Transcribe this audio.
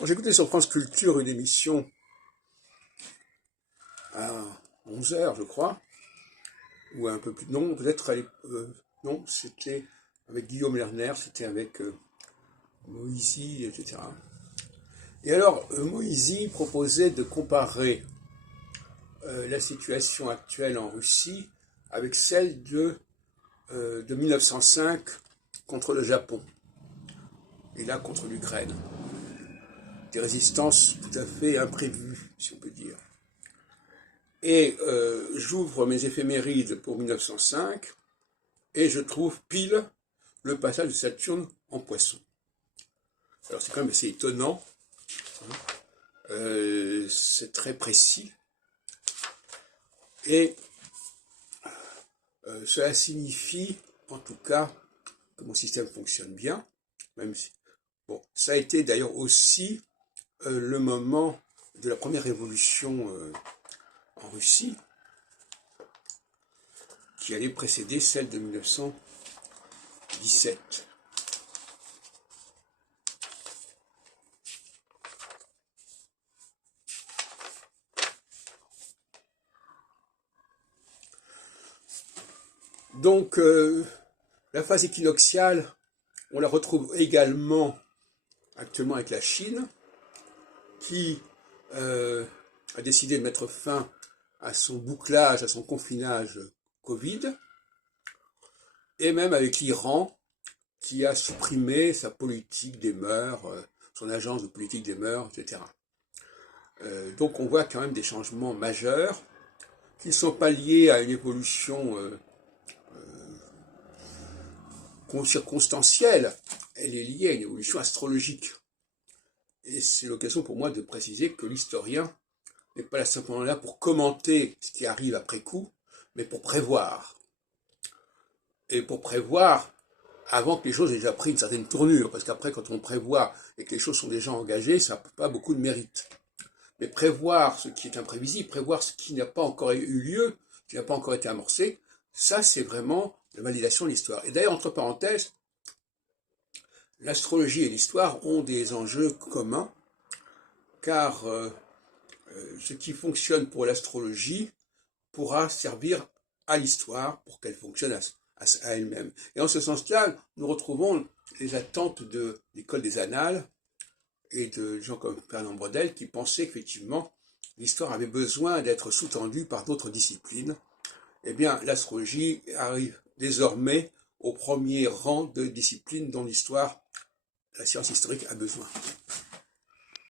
Bon, j'ai écouté sur France Culture une émission à 11 heures, je crois, ou un peu plus. Non, peut-être non, c'était avec Guillaume Lerner, c'était avec Moïsi, etc. Et alors, Moïsi proposait de comparer la situation actuelle en Russie avec celle de 1905 contre le Japon, et là contre l'Ukraine. Des résistances tout à fait imprévues, si on peut dire. Et j'ouvre mes éphémérides pour 1905 et je trouve pile le passage de Saturne en Poisson. Alors c'est quand même assez étonnant, c'est très précis, et cela signifie en tout cas que mon système fonctionne bien, même si... Bon, ça a été d'ailleurs aussi le moment de la première révolution en Russie, qui allait précéder celle de 1917. Donc, la phase équinoxiale, on la retrouve également actuellement avec la Chine, qui a décidé de mettre fin à son bouclage, à son confinage Covid, et même avec l'Iran, qui a supprimé sa politique des mœurs, son agence de politique des mœurs, etc. Donc on voit quand même des changements majeurs, qui ne sont pas liés à une évolution circonstancielle, elle est liée à une évolution astrologique. Et c'est l'occasion pour moi de préciser que l'historien n'est pas simplement là pour commenter ce qui arrive après coup, mais pour prévoir. Et pour prévoir avant que les choses aient déjà pris une certaine tournure, parce qu'après, quand on prévoit et que les choses sont déjà engagées, ça n'a pas beaucoup de mérite. Mais prévoir ce qui est imprévisible, prévoir ce qui n'a pas encore eu lieu, qui n'a pas encore été amorcé, ça c'est vraiment la validation de l'histoire. Et d'ailleurs, entre parenthèses, l'astrologie et l'histoire ont des enjeux communs, car ce qui fonctionne pour l'astrologie pourra servir à l'histoire pour qu'elle fonctionne à elle-même. Et en ce sens-là, nous retrouvons les attentes de l'école des Annales et de gens comme Fernand Braudel qui pensaient qu'effectivement l'histoire avait besoin d'être sous-tendue par d'autres disciplines. Eh bien, l'astrologie arrive désormais au premier rang de disciplines dont l'histoire, la science historique, a besoin.